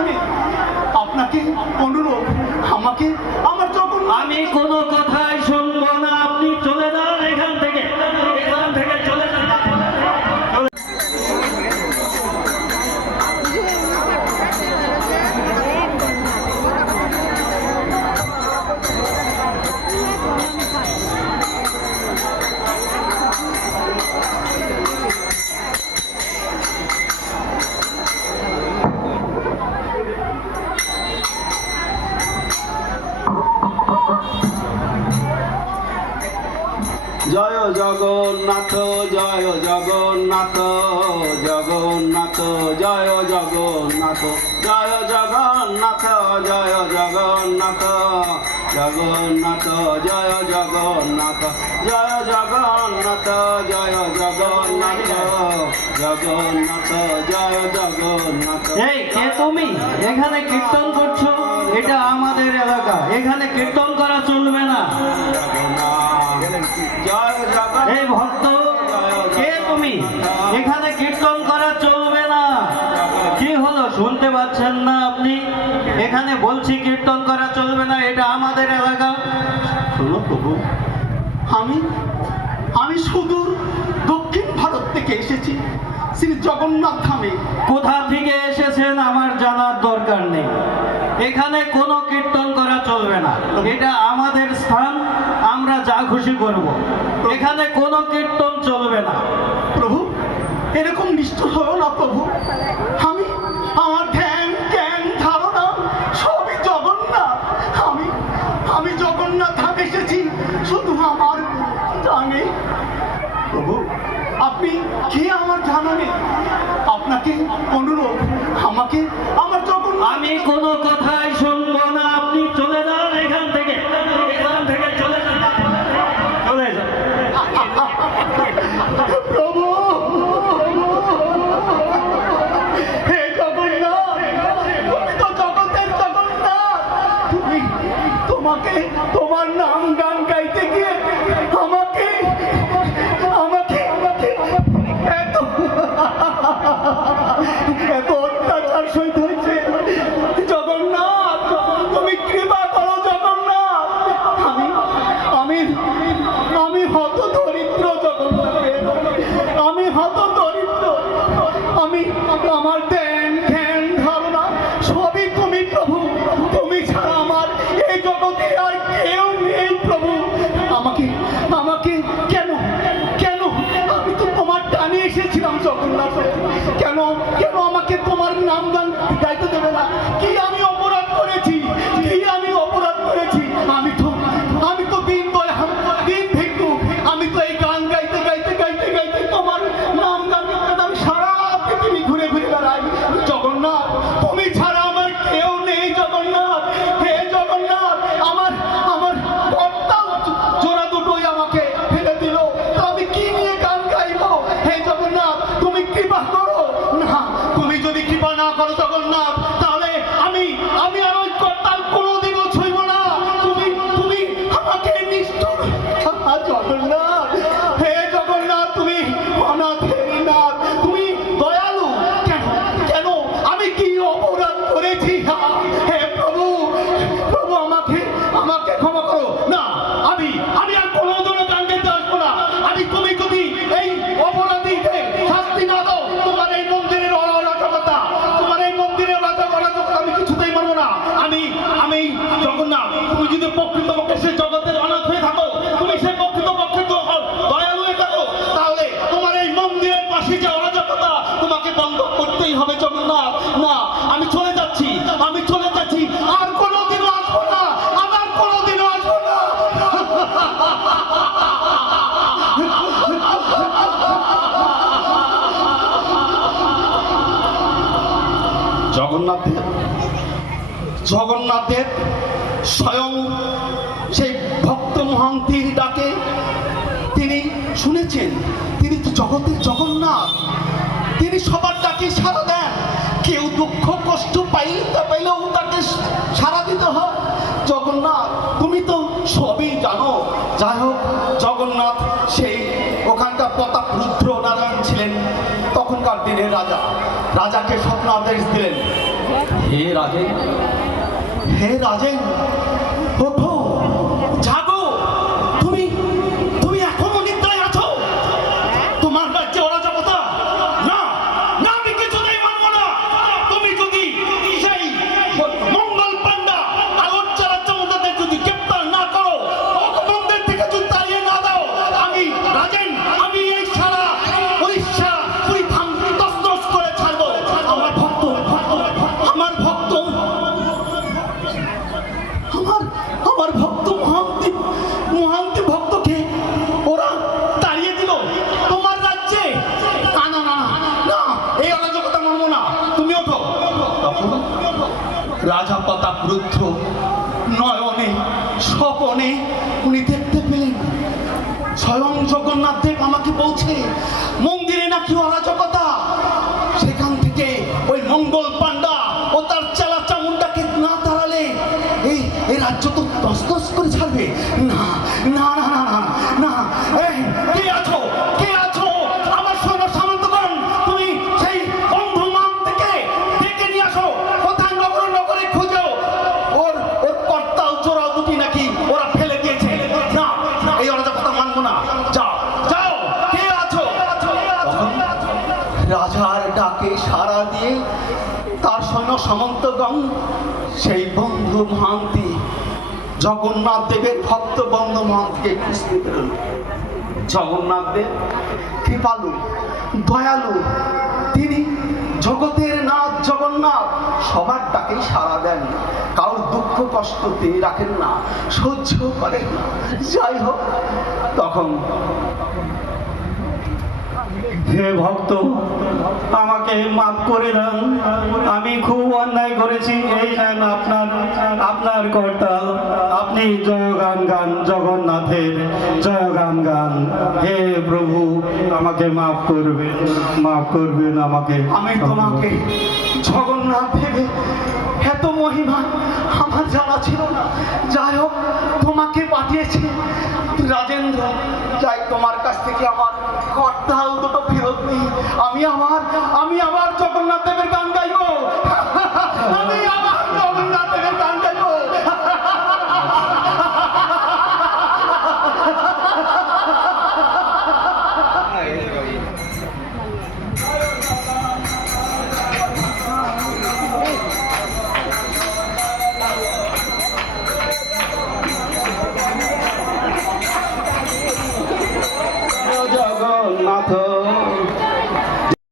জানানে আপনাকে অনুরোধ আমাকে আমার যখন আমি কোনো কথাই জয় জগন্নাথ জয় জগন্নাথ জগন্নাথ জয় জগন্নাথ জয় জগন্নাথ জয় জগন্নাথ জগন্নাথ জয় জগন্নাথ জয় জগন্নাথ জয় জগন্নাথ জগন্নাথ জয় জগন্নাথ। এই কে তুমি? এখানে কীর্তন করছ? এটা আমাদের এলাকা। এখানে কীর্তন করা চলবে না। জগন্নাথ এই ভক্ত কে তুমি? এখানে কীর্তন করা চলবে না। কি হলো? শুনতে পাচ্ছেন না আপনি? এখানে বলছি কীর্তন করা চলবে না এটা আমাদের এলাকা। শোনো প্রভু আমি আমি সুদূর দক্ষিণ ভারত থেকে এসেছি। শ্রী জগন্নাথ ধামে। কোথা থেকে এসেছেন আমার জানার দরকার নেই। এখানে কোনো কীর্তন করা চলবে না। এটা আমাদের স্থান, আমরা যা খুশি করব। এখানে কোনো কীর্তন চলবে না। প্রভু, এরকম নিষ্ঠুর হলো না প্রভু। আমি আমার ধ্যান, জ্ঞান, ধারণা সবই জগন্নাথ। আমি আমি জগন্নাথ ধাম এসেছি, শুধু আমার জানে। প্রভু আপনি কে আমার জানা নেই আপনাকে অনুরোধ আমাকে আমার যখন আমি কোনো কথাই শুনব জগন্নাথ দেব স্বয়ং সেই ভক্ত মহান্তির ডাকে তিনি শুনেছেন। তিনি তো জগতের জগন্নাথ। তিনি সবার ডাকে সাড়া দেন। কেউ দুঃখ কষ্ট পাইলে পাইলেও তাকে সাড়া দিতে হয়। জগন্নাথ, তুমি তো সবই জানো। যাই হোক, জগন্নাথ সেই ওখানকার প্রতাপ রুদ্র নারায়ণ ছিলেন তখনকার দিনের রাজা। রাজাকে স্বপ্ন আদেশ দিলেন। হে রাজেন হে রাজেন রাজা পাতা বৃদ্ধ নয়নে, স্বপনে উনি দেখতে পেলেন। স্বয়ং জগন্নাথ দেব আমাকে বলছে, মন্দিরে নাকি অরাজকতা? সেখান থেকে ওই মঙ্গল পান্ডা ও তার চেলা চামুন্ডাকে না তাড়ালে এই রাজ্য তো তসতস করে ছাড়বে। না রাজার ডাকে সাড়া দিয়ে তার সৈন্য সামন্তগণ, সেই বন্ধু মহান্তি, জগন্নাথ দেবের ভক্ত বন্ধু মহান্তিকে খুঁজতে বেরোল জগন্নাথ দেব কৃপালু, দয়ালু, তিনি জগতের নাথ জগন্নাথ, সবার ডাকেই সাড়া দেন। কারোর দুঃখ কষ্ট তিনি রাখেন না সহ্য করেন না। যাই হোক, তখন হে ভক্ত, আমাকে মাফ করে দেন আমি খুব অন্যায় করেছি, এই নেন আপনার আপনার কর্তাল আপনি জয়গান গান, জগন্নাথের জয়গান গান। হে প্রভু, আমাকে মাফ করবেন মাফ করবেন আমাকে। আমি তোমাকে জগন্নাথ ভেবে এত মহিমা আমার জানা ছিল না। যাই হোক, তোমাকে পাঠিয়েছি। রাজেন্দ্র, যাই তোমার কাছ থেকে আমার কর্তাল দুটো ফেরত নেই। আমি আমার আমি আবার